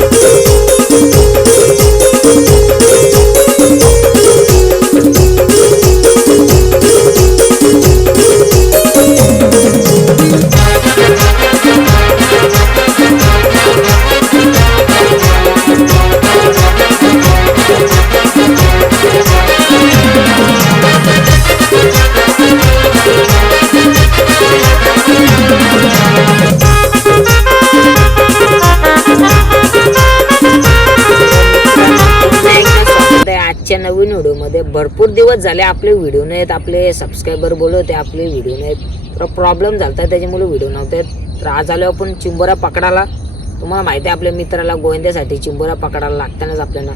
स्वागत भरपूर दिवस झाले आपले व्हिडिओ नाहीत आपले सबस्क्रायबर बोलवते आपले व्हिडिओ नाहीत. तर प्रॉब्लेम झाला त्याच्यामुळे व्हिडिओ नव्हते. तर आज आलो आपण चिंबोरा पकडाला तुम्हाला माहिती आहे आपल्या मित्राला गोविंद्यासाठी चिंबोरा पकडायला लागतानाच आपल्याला.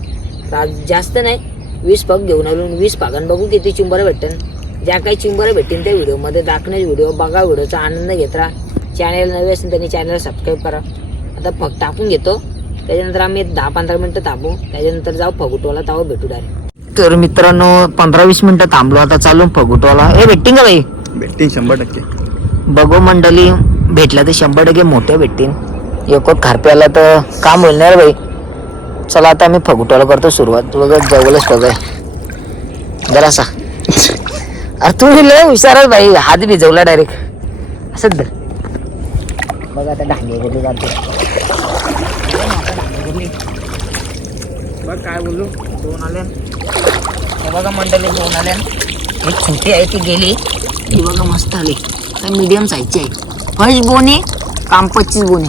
तर आज जास्त नाही वीस पग घेऊन आलो वीस पागान बघू किती चिंबोरा भेटेन. ज्या काही चिंबोरा भेटेन त्या व्हिडिओमध्ये दाखवण्याचे व्हिडिओ बघा व्हिडिओचा आनंद घेत राहा. चॅनल नवे असेल त्यांनी चॅनल सबस्क्राईब करा. आता फक्त टाकून घेतो. त्याच्यानंतर आम्ही दहा पंधरा मिनटं थांबू. त्याच्यानंतर जाऊ फगुटवाला तावं भेटू डायरेक्ट तर मित्रांनो पंधरा वीस मिनिटं थांबलो आता चालू फगुटवाला. हे भेटतील का भाई भेटतील शंभर टक्के. बघू मंडळी भेटला तर शंभर टक्के मोठे भेटतील एकच खारप्याला तर काम होईल ना रे भाई चला आता आम्ही फगुटवाला करतो सुरुवात. बघा जवळच बघ. आहे जरासा अरे तुम्ही लय हुशार आहे भाई हात भिजवला डायरेक्ट असंच धर बघा आता डांगे गेले जाते. बघ काय बोलू. दोन आले. हे बघा मंडळी दोन आले एक छोटी आहे ती गेली. ही बघा मस्त आली. मीडियम साईजची आहे. फर्स्ट बोनी काम पच्चीस बोनी.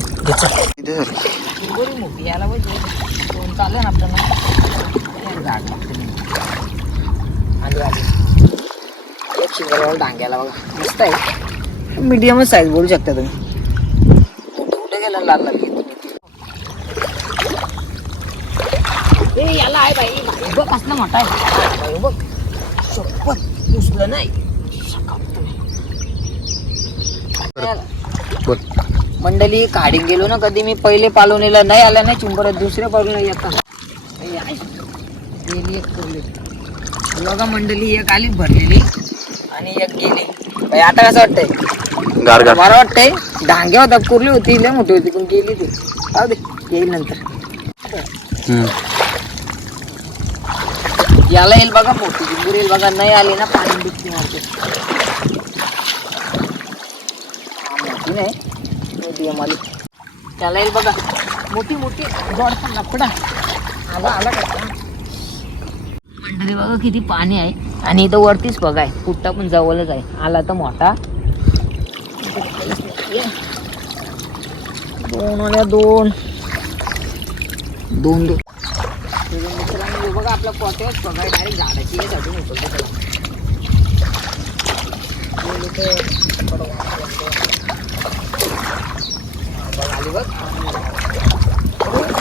मोठी याला दोन चालू ना आपल्याला. आली आली एक शिंगरवाला डांग्याला बघा. मस्त आहे. मीडियमच साईज बोलू शकता तुम्ही. कुठे गेला लाल लाल? ए याला आहे बाई बाई बघ कसला मोठा आहे. बाई बघ. शपथ दुसरं नाही. बोल मंडळी काढीन गेलो ना कधी. मी पहिले पालवणीला नाही आला नाही चुंबर दुसऱ्या पालवणीला येतात बघा मंडळी एक आली भरलेली आणि एक गेली. आता कसं वाटतंय? गार गार बरं वाटतंय. डांग्या होता कुर्ली होती लय मोठी होती पण गेली ती. येईल नंतर. याला येईल बघा मोठी. चिंबूर येईल बघा. नाही आली ना पाणी बिकती मारते. मोठी नाही. मीडियम आली. त्याला येईल बघा. मोठी मोठी. जॉड पण लपडा आला आला का? मंडळी बघा किती पाणी आहे. आणि इथं वरतीच बघाय कुठं पण जवळच आहे. आला तर मोठा. दोन आल्या दोन. दोन दोन आपला पोत्याच बघा डायरेक्ट झाडाची आहे झाडून उचलतो त्याला. हा.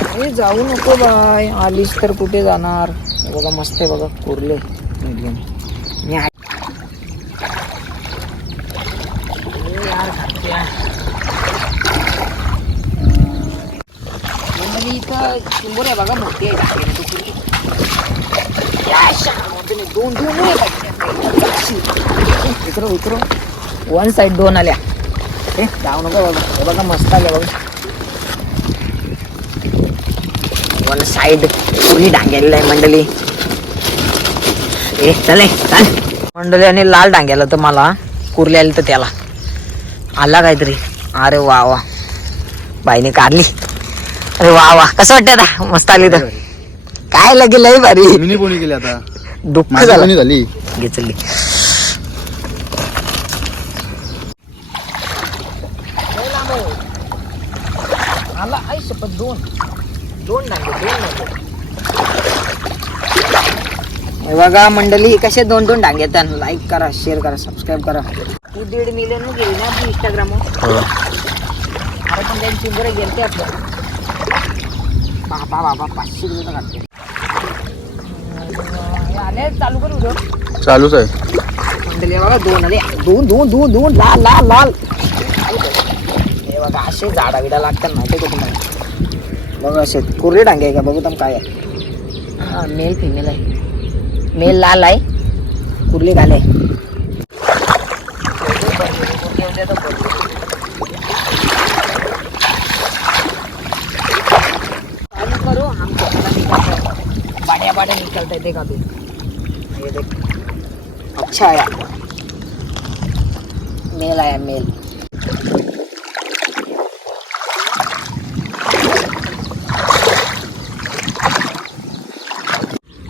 अरे जाऊ नको बाय आलीस तर कुठे जाणार? हे बघा मस्त आहे बघा कुर्ले. मीडियम मी इथं आहे बघा मोठी आहे टाकली ना ती कुर्ली. या शा, मोठी नाही. दोन दोन इकडं इकडं वन साईड दोन आल्या. हे जाऊ नका बघा हे बघा मस्त आल्या बघा वन साईड पुरी डांग्याला आहे मंडळी. ए चले चाल. मंडळी आणि लाल डांग्याला तर मला कुर्ली आली तर त्याला. आला काहीतरी. अरे वा वा. बाईने काढली. अरे वा वा. कसं वाटतं आता? मस्त आली तर. काय लगे लय भारी. मिनी कोणी केली आता. दुःख माझी झालं. कोणी झाली? घे चलली आला आई शपथ दोन. दोन डांगे दोन डांगे हे बघा मंडळी कसे दोन दोन डांगे येतात. लाईक करा शेअर करा सबस्क्राईब करा. तू दीड मिलियन गेली ना आपली इंस्टाग्रामवर हो. अरे पण त्यांची बरं गेलते आपलं. बाबा बाबा पाचशे रुपये काढते चालूच आहे. बघा दोन आले दोन दोन दोन दोन लाल लाल लाल. हे बघा असे झाडा बिडा लागतात माहिती का तुम्हाला? बघा असे कुर्ले डांगे आहे का? बघू तर काय आहे. हा मेल फिमेल आहे. मेल लाल आहे. कुर्ले घाले बाटे निकलते देखा तू ये देख अच्छा आया मेल आया मेल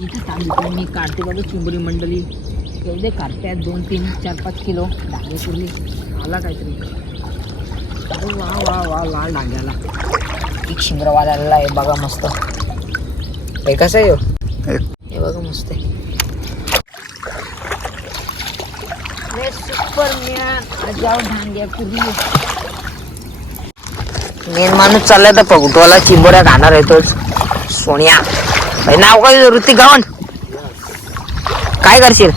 इथे सांगितलं मी काढते बघा चिंबरी मंडळी. एवढे काढते दोन तीन चार पाच किलो डांगे पुरली आला काहीतरी. अरे वा वा वा लाल डांग्याला. एक शिंगरवाला आलेला आहे बघा मस्त. हे कसं आहे ह्यो? हे बघा मस्त आहे. मेन माणूस चाललाय तर पगुटवाला चिंबोऱ्या खाणार आहे तोच. सोनिया. भाई नाव काय ऋतिक गावन? काय करशील?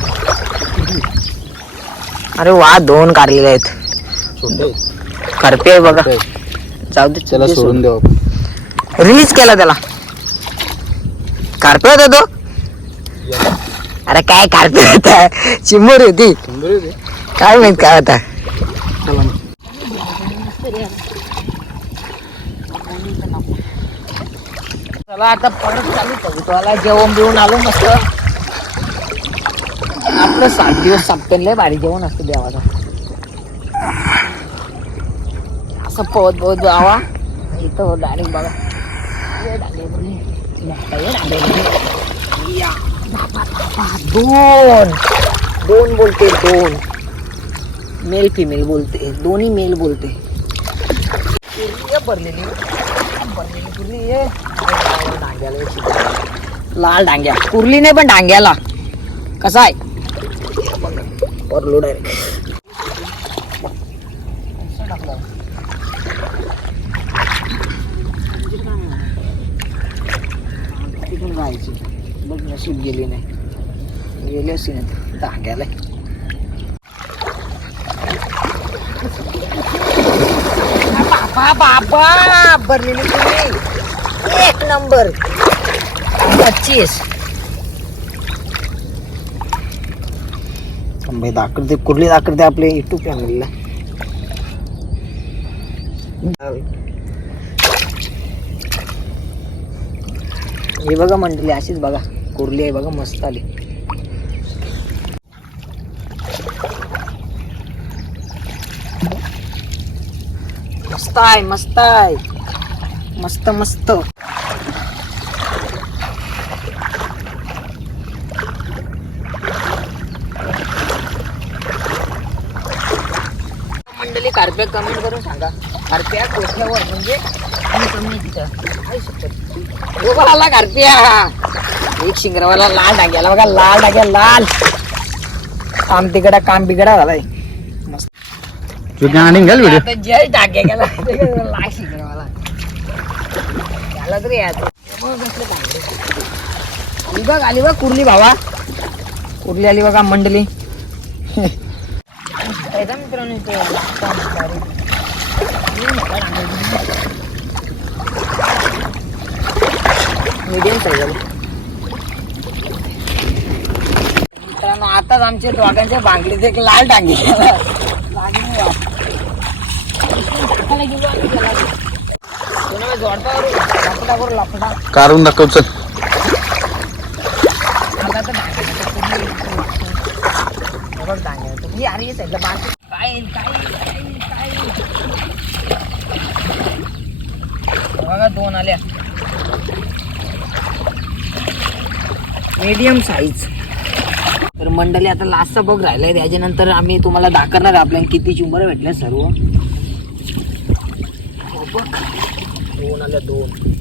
अरे वा दोन कारलेले आहेत. करपे आहे बघा. जाऊ दे दे सोडून देऊ रिलीज केला त्याला. कार्पे होता तो? अरे काय कार्पे होता. चिंबोरी होती. काय माहीत काय आता? चला चला आता परत चालू कबुतवाला जेवण बिवून आलो मस्त. आपलं सात दिवस संपेल भारी जेवण असतं देवाचा. असं पवत पवत जावा. इथं डायरेक्ट बघा. या, दोन. दोन बोलते दोन. मेल फिमेल बोलते. दोन्ही मेल बोलते. भरलेली. भरलेली कुर्ली डांग्याला. लाल डांग्या. कुर्ली नाही पण डांग्याला. कसा आहे? लोड आहे तिथून जायची. बघ नशीब गेली नाही. गेली नाही डांग्याला. बाबा बाबा भरलेली एक नंबर. पच्चीस. भाई दाखवते कुर्ली दाखवते आपले युट्यूब फॅमिलीला हे बघा मंडळी अशीच बघा कुर्ली आहे बघा मस्त आली. मस्त आहे मस्त आहे मस्त. मस्त मंडळी कार्प्या कमेंट करून सांगा. कार्प्या कोठ्यावर म्हणजे कमी कमी तिथं. बघा आला एक शिंगरावाला लाल डाग्याला बघा लाल डाग्या लाल. काम तिकडा काम बिगडा झालाय. तू काय आणि घाल व्हिडिओ आता जय डाग्या गेला लाल तरी बघ आली बघ आली बघ कुर्ली भावा. कुर्ली आली बघा मंडली. त्याचा मित्रांनो साईज मित्रांनो आताच आमच्या दोघांच्या बांगडीत एक लाल टांगी लागली टाकायला गेलो आणि गेला. काढून दाखव चल. तर अरे साईडला काय काय काय बघा दोन आल्या. मीडियम साईज तर मंडळी आता लास्टचा बघ राहिलाय. त्याच्यानंतर आम्ही तुम्हाला दाखवणार आपल्याला किती चुंबर भेटल्या सर्व. दोन आल्या दोन.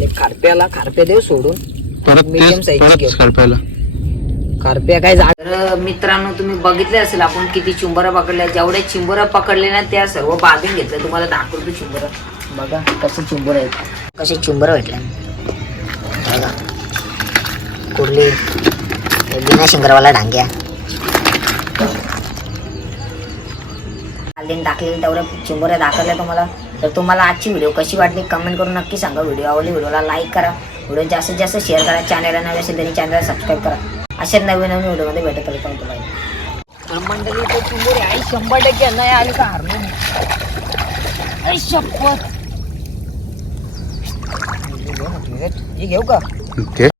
एक खारप्याला खारप्या देव सोडून. परत तेच- size ची परत कार्प्या काय झाड तर मित्रांनो तुम्ही बघितले असेल आपण किती चिंबरा पकडल्या. जेवढ्या चिंबरा पकडले ना त्या सर्व बांधून घेतल्या तुम्हाला दाखवतो चिंबरा. बघा कसे चिंबरा आहेत. कसे चिंबरा भेटल्या बघा. कुर्ली. बिना शिंगरवाला डांग्या. खालीन टाकलेली तेवढ्या चिंबोऱ्या दाखवल्या तुम्हाला. तर तुम्हाला आजची व्हिडिओ कशी वाटली कमेंट करून नक्की सांगा. व्हिडिओ आवडली व्हिडिओला लाईक करा. व्हिडिओ जास्तीत जास्त शेअर करा. चॅनलला नवे असेल तरी चॅनलला सबस्क्राईब करा. अशाच नवीन नवीन व्हिडिओमध्ये भेटत राहतो तुम्हाला. मंडळी चिंबोरी आई शंभर टक्के नाही आली का हारलो शपथ. घेऊ का?